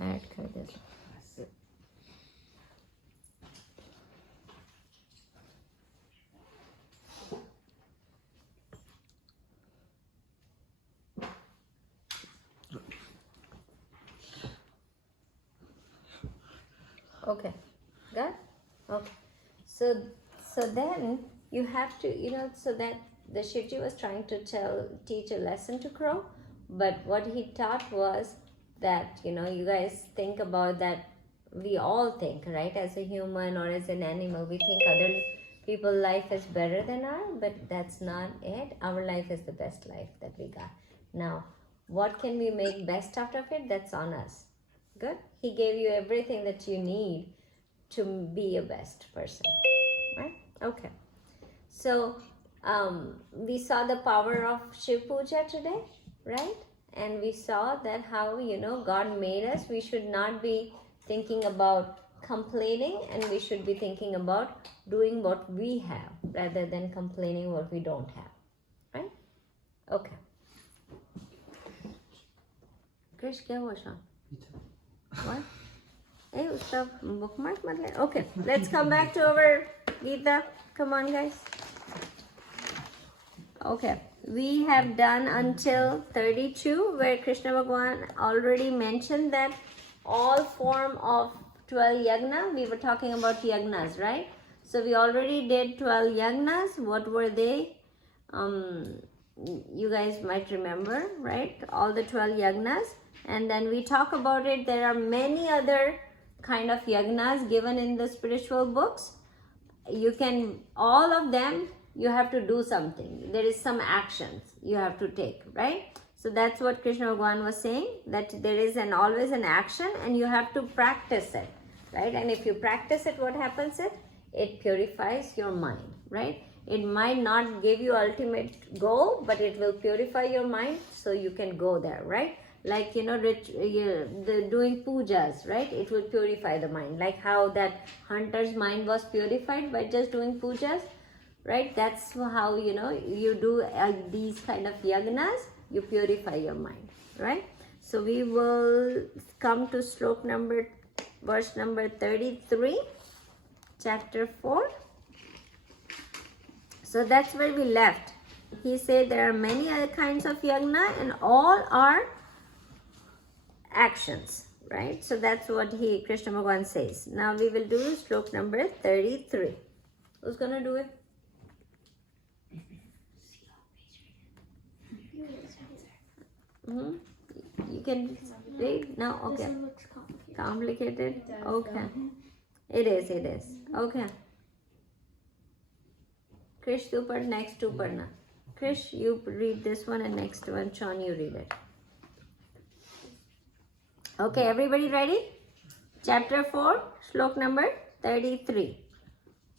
Add कर देता. Okay, good. Okay, so then you have to, so that the Shivji was trying to teach a lesson to Crow, but what he taught was that, you guys think about that. We all think, right, as a human or as an animal, we think other people's life is better than ours, but that's not it. Our life is the best life that we got. Now, what can we make best out of it? That's on us. Good. He gave you everything that you need to be a best person, right? Okay. So we saw the power of Shiv Puja today, right? And we saw that how, God made us. We should not be thinking about complaining, and we should be thinking about doing what we have rather than complaining what we don't have, right? Okay. Krish, kya hua Sean? What? Hey, uska bookmark mat le. Okay, let's come back to our Gita. Come on, guys. Okay, we have done until 32, where Krishna Bhagwan already mentioned that all form of 12 yagna. We were talking about yagnas, right? So we already did 12 yagnas. What were they? You guys might remember, right? All the 12 yagnas. And then we talk about it. There are many other kind of yagnas given in the spiritual books. You can, all of them, you have to do something. There is some actions you have to take, right? So that's what Krishna Bhagwan was saying, that there is always an action and you have to practice it, right? And if you practice it, what happens? It purifies your mind, right? It might not give you ultimate goal, but it will purify your mind so you can go there, right? Like, doing pujas, right? It will purify the mind. Like how that hunter's mind was purified by just doing pujas, right? That's how, you do these kind of yagnas, you purify your mind, right? So we will come to verse number 33, chapter 4. So that's where we left. He said there are many other kinds of yagna and all are actions, right? So that's what Krishna Bhagwan says. Now we will do slok number 33. Who's gonna do it? You can read now. Okay. This one looks Complicated. Okay. It is. Okay. Krish, tu pad, next tu padna. Krish, you read this one, and next one, Sean, you read it. Okay, everybody ready? Chapter 4, slok number 33.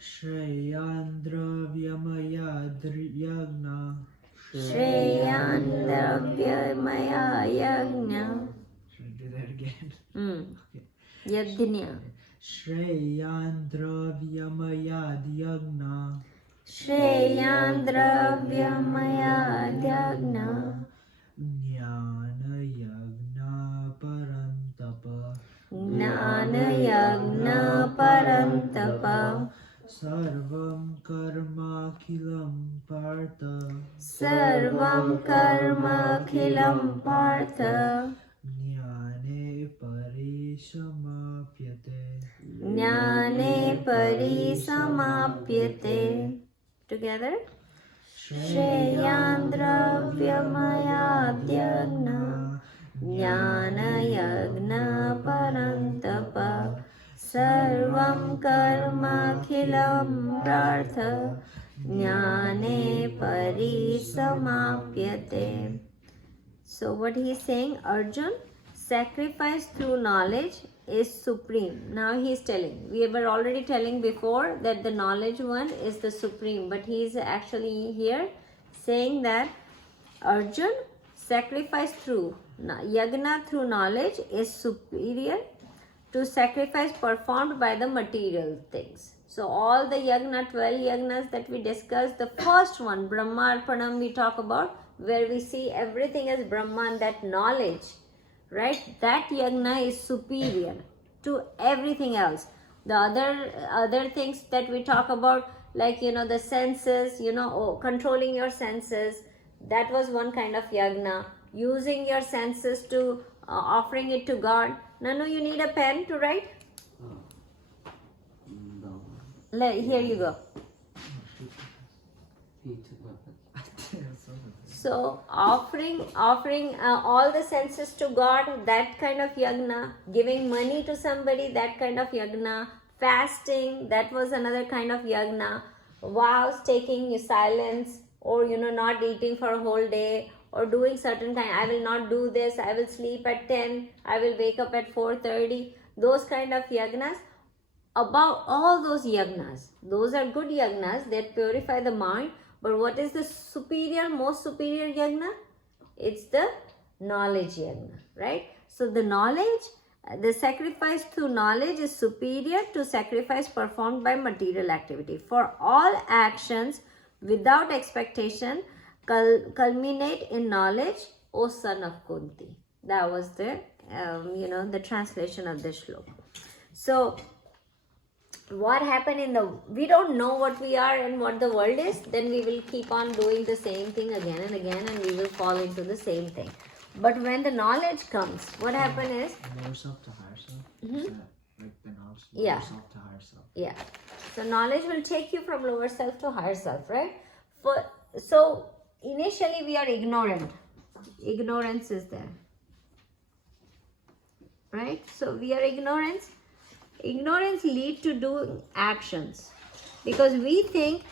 Shreyandra Vyamaya Yagna. Shreyandra Vyamaya Yagna. Should I do that again? Yagnya. Shreyandra Vyamaya Yagna. Shreyandra Vyamaya Yagna. Jnana Yagna Parantapa. Jnana Yagna Parantapa. Sarvam Karma Khilam Partha. Sarvam Karma Khilam Partha. Jnane Parishamapyate. Jnane Parisamapyate. Together. Shreyandra Vyamayadhyagna. Jnana Yagna Parantapa. Sarvam Karma Khilam Partha. Jnane Parisamapyate. So what he is saying, Arjun, sacrifice through knowledge is supreme. Now he is telling, we were already telling before that the knowledge one is the supreme, but he is actually here saying that Arjun, sacrifice through yagna through knowledge is superior to sacrifice performed by the material things. So all the yagna, 12 yagnas that we discussed, the first one, Brahmarpanam, we talk about, where we see everything as Brahman, that knowledge, right? That yagna is superior to everything else. The other things that we talk about, like the senses, controlling your senses, that was one kind of yagna. Using your senses to offering it to God. Nanu, you need a pen to write? No. Here you go. He took my pen. So offering all the senses to God, that kind of yagna. Giving money to somebody, that kind of yagna. Fasting, that was another kind of yagna. Vows, taking silence, or not eating for a whole day, or doing certain kind. I will not do this. I will sleep at 10. I will wake up at 4:30. Those kind of yagnas. Above all those yagnas, those are good yagnas that purify the mind. But what is the most superior yagna? It's the knowledge yagna, right? So the knowledge, the sacrifice through knowledge is superior to sacrifice performed by material activity. For all actions without expectation culminate in knowledge, O son of Kunti. That was the the translation of this shloka. So what happened we don't know what we are and what the world is, then we will keep on doing the same thing again and again, and we will fall into the same thing. But when the knowledge comes, what happens is lower self to higher self. Mhm. Is that like the knowledge? Lower Yeah. self to higher self. Yeah. So knowledge will take you from lower self to higher self, right? So initially we are ignorant. Ignorance is there. Right? So we are ignorance. Ignorance leads to doing actions. Because we think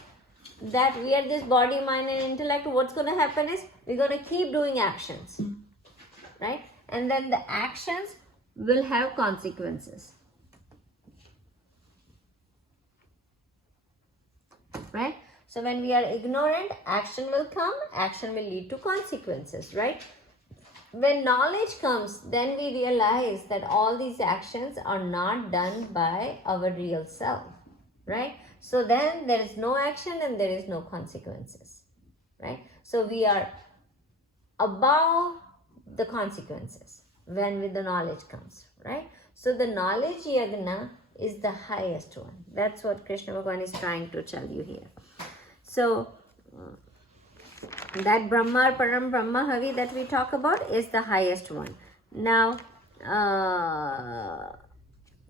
that we are this body, mind and intellect. What's going to happen is we're going to keep doing actions. Right? And then the actions will have consequences. Right? So when we are ignorant, action will come, action will lead to consequences, right? When knowledge comes, then we realize that all these actions are not done by our real self, right? So then there is no action and there is no consequences, right? So we are above the consequences when with the knowledge comes, right? So the knowledge yagna is the highest one. That's what Krishna Bhagavan is trying to tell you here. So that Brahma, Param Brahma Havi that we talk about is the highest one. Now,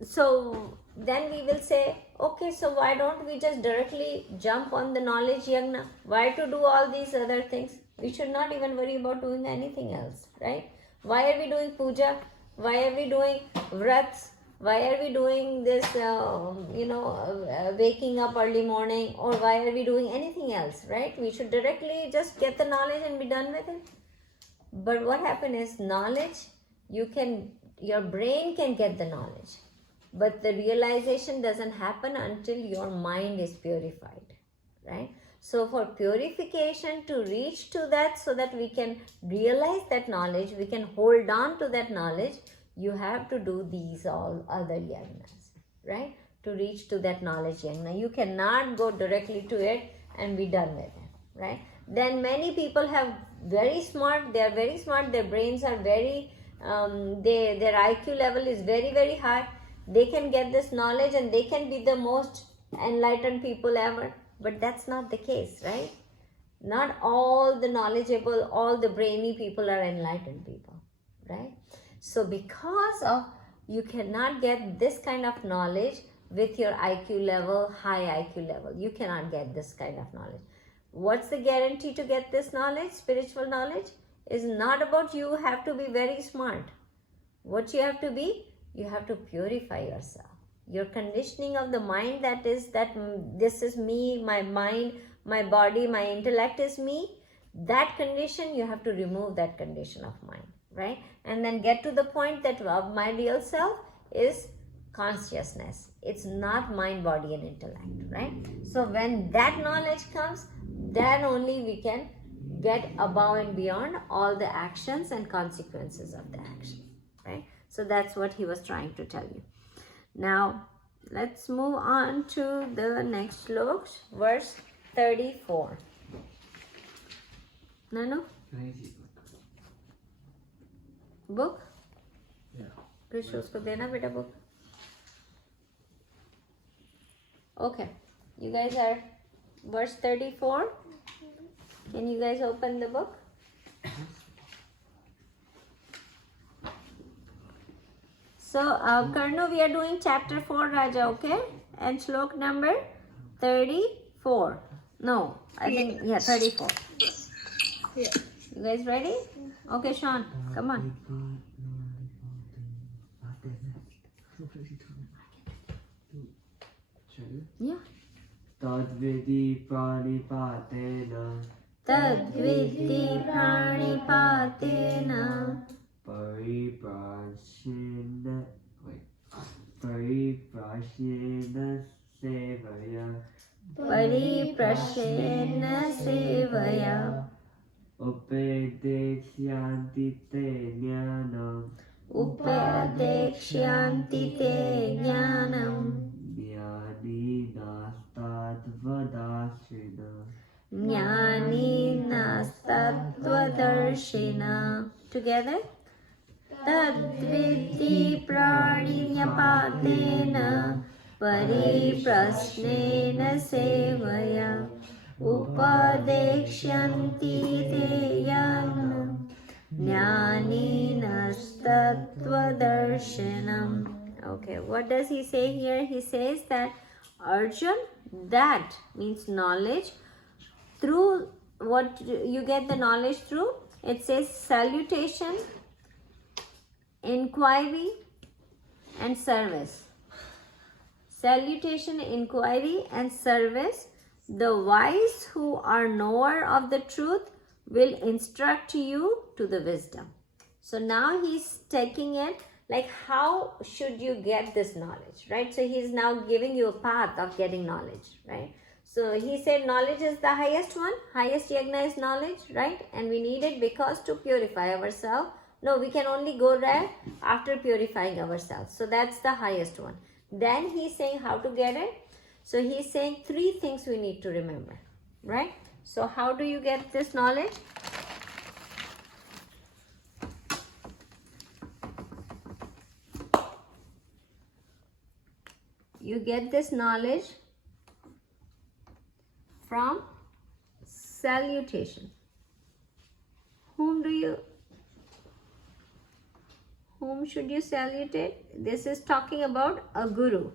so then we will say, okay, so why don't we just directly jump on the knowledge yagna? Why to do all these other things? We should not even worry about doing anything else, right? Why are we doing puja? Why are we doing vrats? Why are we doing this, waking up early morning, or why are we doing anything else, right? We should directly just get the knowledge and be done with it. But what happens is knowledge, your brain can get the knowledge, but the realization doesn't happen until your mind is purified, right? So for purification to reach to that, so that we can realize that knowledge, we can hold on to that knowledge, you have to do these all other yagnas, right? To reach to that knowledge yagna. You cannot go directly to it and be done with it, right? Then many people have very smart, they are very smart, their brains are very, their IQ level is very, very high. They can get this knowledge and they can be the most enlightened people ever. But that's not the case, right? Not all the knowledgeable, all the brainy people are enlightened people, right? So because of you cannot get this kind of knowledge with your IQ level, high IQ level. You cannot get this kind of knowledge. What's the guarantee to get this knowledge? Spiritual knowledge is not about you have to be very smart. What you have to be, you have to purify yourself. Your conditioning of the mind, that is that this is me, my mind, my body, my intellect is me. That condition, you have to remove that condition of mind, right? And then get to the point that my real self is consciousness. It's not mind, body and intellect, right? So when that knowledge comes, then only we can get above and beyond all the actions and consequences of the action, right? So that's what he was trying to tell you. Now let's move on to the next slok, verse 34. Nanu? Can I see Book? Krishna उसको देना बेटा book. Okay, you guys are verse 34. Can you guys open the book? So, Karno, we are doing chapter 4, Raja, okay? And shlok number 34. No, I think, yeah, 34. Yeah. You guys ready? Okay, Sean, come on. Yeah. Tadvidi pranipatena Tadvidhi pranipatena pariprashena sevaya pariprashena sevaya upadeshyanti te jnanam upadekshyanti te jnanam jnani nastatvadashina jnani nastatvadarshina. Together. Tadvidhi pranipatena pariprasnena sevaya upadekshyanti te jnanam jnaninastatvadarshyanam. Okay, what does he say here? He says that Arjun, that means knowledge. Through what you get the knowledge through, it says salutation, inquiry, and service. Salutation, inquiry, and service. The wise who are knower of the truth will instruct you to the wisdom. So now he's taking it like how should you get this knowledge, right? So he's now giving you a path of getting knowledge, right? So he said knowledge is the highest one. Highest yagna is knowledge, right? And we need it because to purify ourselves. No, we can only go there after purifying ourselves. So that's the highest one. Then he's saying how to get it. So he's saying 3 things we need to remember, right? So how do you get this knowledge? You get this knowledge from salutation. Whom should you salutate? This is talking about a guru,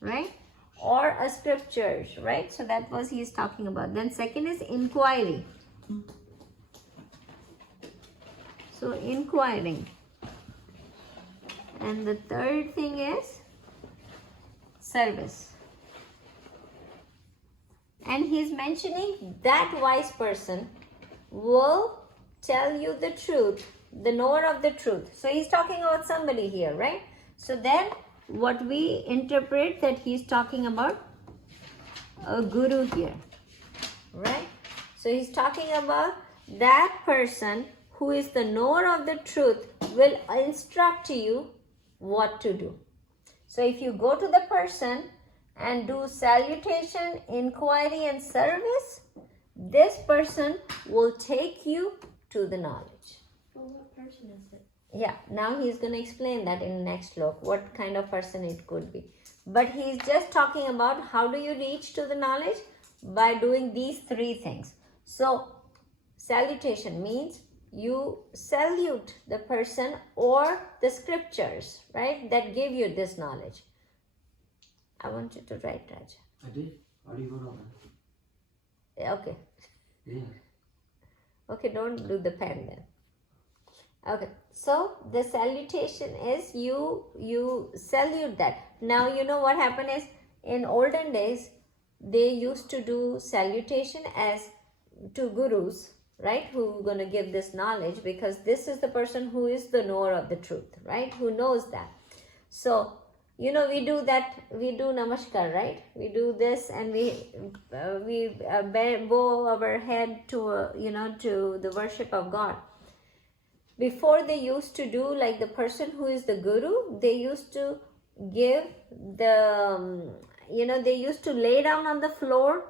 right? Or a scriptures, right? So that was he is talking about. Then second is inquiry. So inquiring. And the third thing is service. And he's mentioning that wise person will tell you the truth, the knower of the truth. So he's talking about somebody here, right? So then what we interpret that he's talking about a guru here, right? So he's talking about that person who is the knower of the truth will instruct you what to do. So if you go to the person and do salutation, inquiry, and service, this person will take you to the knowledge. Well, what person is it? Yeah, now he's going to explain that in the next slok, what kind of person it could be. But he's just talking about how do you reach to the knowledge? By doing these 3 things. So, salutation means you salute the person or the scriptures, right, that give you this knowledge. I want you to write, Raj. I did. I already wrote all that. Okay. Yeah. Okay, don't do the pen then. Okay, so the salutation is you salute that. Now you know what happened is in olden days they used to do salutation as to gurus, right, who are going to give this knowledge, because this is the person who is the knower of the truth, right, who knows that. So you know we do that, we do namaskar, right, we do this and we bow our head to to the worship of God. Before they used to do like the person who is the guru, they used to give the they used to lay down on the floor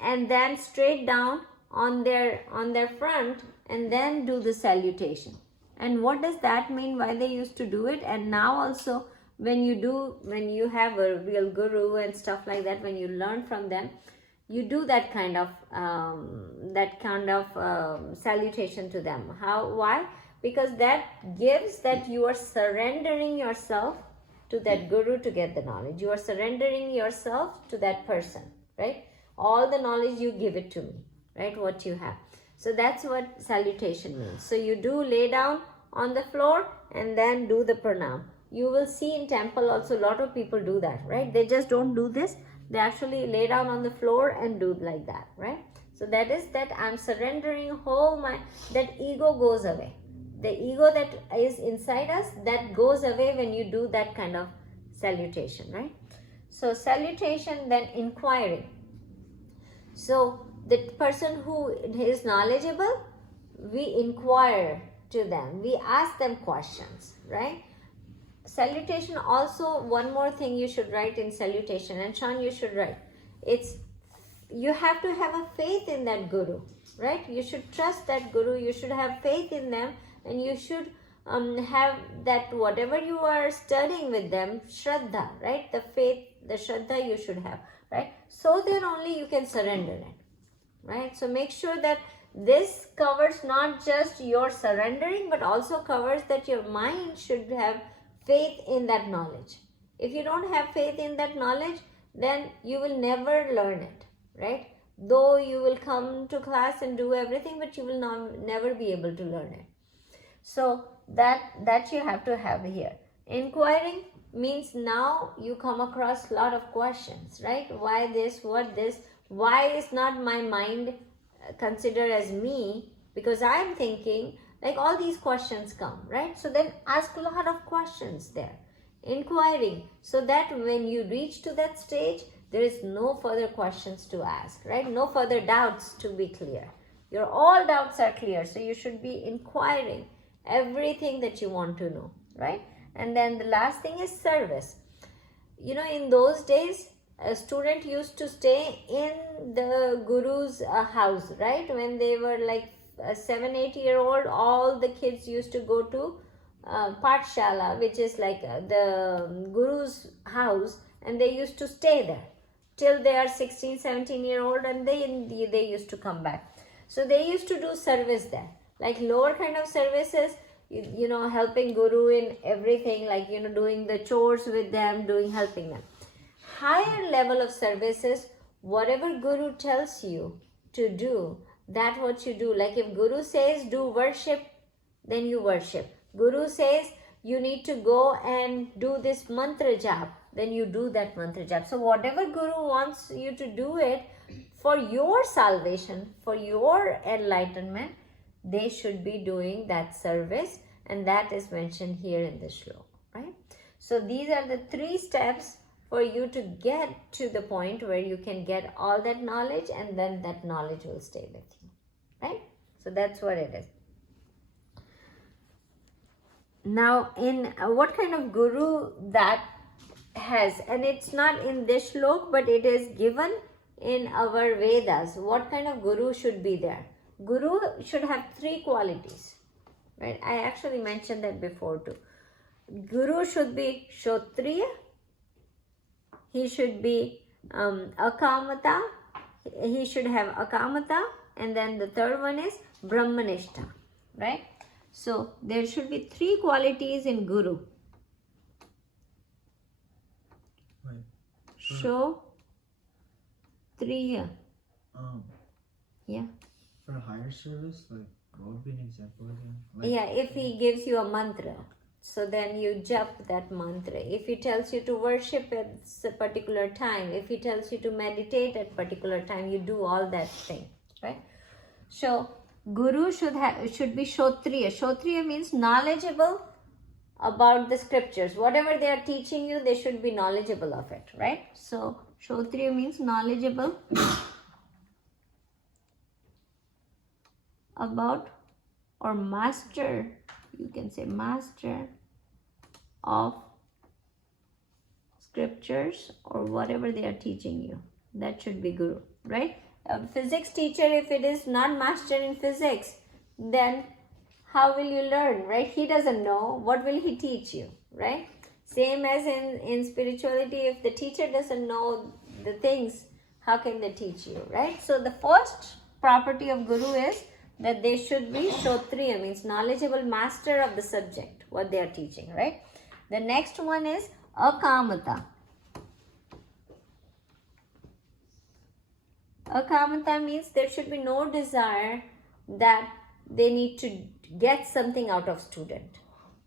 and then straight down on their front and then do the salutation, And what does that mean? Why they used to do it? And now also, when you have a real guru and stuff like that, when you learn from them, you do that kind of salutation to them. Why? Because that gives that you are surrendering yourself to that guru to get the knowledge. You are surrendering yourself to that person, right? All the knowledge, you give it to me, right? What you have. So that's what salutation means. So you do lay down on the floor and then do the pranam. You will see in temple also a lot of people do that, right? They just don't do this. They actually lay down on the floor and do like that, right? So that is that I'm surrendering that ego goes away. The ego that is inside us, that goes away when you do that kind of salutation, right? So salutation, then inquiry. So the person who is knowledgeable, we inquire to them. We ask them questions, right? Salutation also, one more thing you should write in salutation, and Sean, you should write. You have to have a faith in that guru, right? You should trust that guru. You should have faith in them. And you should have that whatever you are studying with them, Shraddha, right? The faith, the Shraddha you should have, right? So then only you can surrender it, right? So make sure that this covers not just your surrendering, but also covers that your mind should have faith in that knowledge. If you don't have faith in that knowledge, then you will never learn it, right? Though you will come to class and do everything, but you will never be able to learn it. So that you have to have here. Inquiring means now you come across a lot of questions, right? Why this? What this? Why is not my mind considered as me? Because I am thinking, like all these questions come, right? So then ask a lot of questions there. Inquiring, so that when you reach to that stage, there is no further questions to ask, right? No further doubts to be clear. Your all doubts are clear. So you should be inquiring everything that you want to know, right? And then the last thing is service. You know, in those days, a student used to stay in the guru's house, right? When they were like 7-8-year-old, all the kids used to go to Pathshala, which is like the guru's house, and they used to stay there till they are 16-17-year-old, and they used to come back. So they used to do service there. Like lower kind of services, you know, helping guru in everything, like, you know, doing the chores with them, helping them. Higher level of services, whatever guru tells you to do, that's what you do. Like if guru says do worship, then you worship. Guru says you need to go and do this mantra jap, then you do that mantra jap. So whatever guru wants you to do it for your salvation, for your enlightenment, they should be doing that service, and that is mentioned here in this shloka, right? So these are the 3 steps for you to get to the point where you can get all that knowledge, and then that knowledge will stay with you, right? So that's what it is. Now, in what kind of guru that has, and it's not in this shloka, but it is given in our Vedas. What kind of guru should be there? Guru should have 3 qualities, right? I actually mentioned that before too. Guru should be Kshotriya, he should be Akamata, he should have Akamata, and then the third one is Brahmanishta, right? So there should be 3 qualities in Guru. Wait. Kshotriya. Yeah. For higher service, like what would be an example again? Like, Yeah, if he gives you a mantra, so then you jap that mantra. If he tells you to worship at a particular time, if he tells you to meditate at a particular time, you do all that thing, right? So Guru should be Kshotriya. Kshotriya means knowledgeable about the scriptures. Whatever they are teaching you, they should be knowledgeable of it, right? So Kshotriya means knowledgeable about, or master, you can say master of scriptures or whatever they are teaching you. That should be Guru, right? A physics teacher, if it is not master in physics, then how will you learn, right? He doesn't know. What will he teach you, right? Same as in spirituality, if the teacher doesn't know the things, how can they teach you, right? So the first property of guru is that they should be Shrotriya, means knowledgeable master of the subject, what they are teaching, right? The next one is Akamata. Akamata means there should be no desire that they need to get something out of student,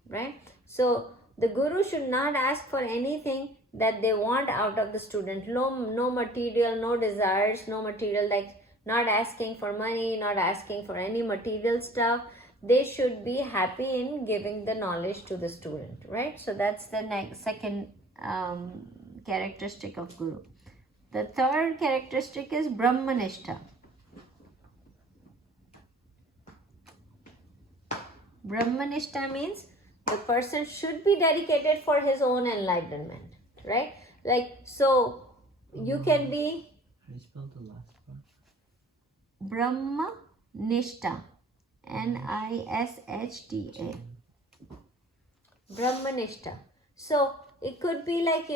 right? So the guru should not ask for anything that they want out of the student. No material, no desires, no material, like not asking for money, not asking for any material stuff. They should be happy in giving the knowledge to the student, right? So that's the second characteristic of guru. The third characteristic is Brahmanishta. Brahmanishta means the person should be dedicated for his own enlightenment, right? Like, so you can be How do you spell the last part? Brahmanishta. Nishta. Brahmanishta. So it could be like,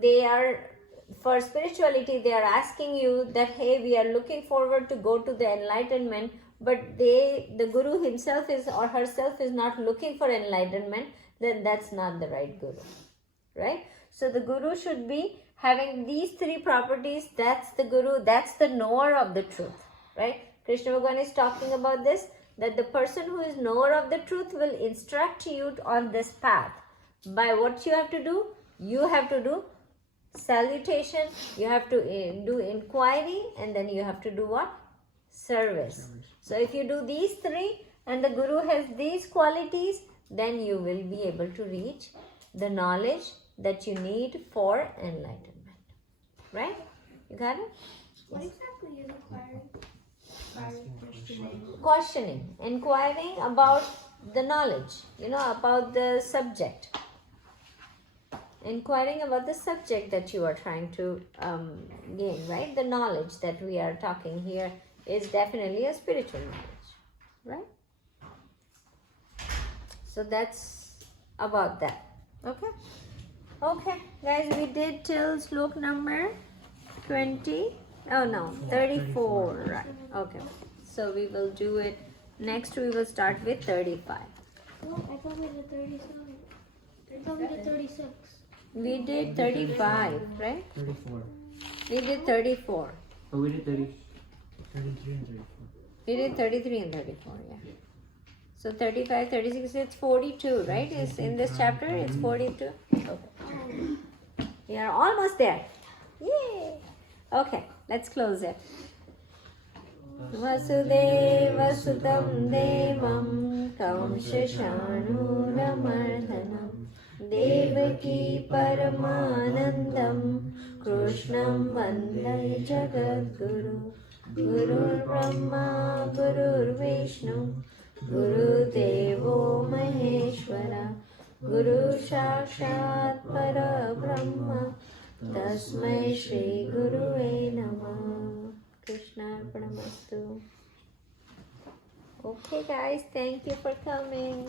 they are, for spirituality, they are asking you that, hey, we are looking forward to go to the enlightenment, but the guru himself is or herself is not looking for enlightenment, then that's not the right guru, right? So the guru should be having these three properties. That's the guru, that's the knower of the truth, right? Krishna Bhagavan is talking about this, that the person who is knower of the truth will instruct you on this path. By what you have to do? You have to do salutation, you have to do inquiry, and then you have to do what? Service. So if you do these three and the guru has these qualities, then you will be able to reach the knowledge that you need for enlightenment. Right? You got it? What exactly is inquiring? Questioning, inquiring about the knowledge, about the subject. Inquiring about the subject that you are trying to gain, right? The knowledge that we are talking here is definitely a spiritual knowledge, right? So that's about that. Okay? Okay, guys, we did till slok number 20. Oh no, 34. Right. Okay. So we will do it. Next, we will start with 35. Well, I thought we did 37. I thought we did 36. We did 35, right? 34. We did 34. Oh, we did 30. 33 and 34. We did 33 and 34, yeah. So 35, 36, it's 42, right? Is in this chapter, it's 42. Okay. We are almost there. Yay! Okay, let's close it. Vasudeva Sutam Devam Kamshashanuramardanam Devaki Paramanandam Krishnam Vandai Jagadguru Gurur Brahma Gurur Vishnu Guru Devo Maheshwara Guru Sakshat Para Brahma Tasmai Shri Gurue Namah. Krishna Arpanamastu. Okay guys, thank you for coming.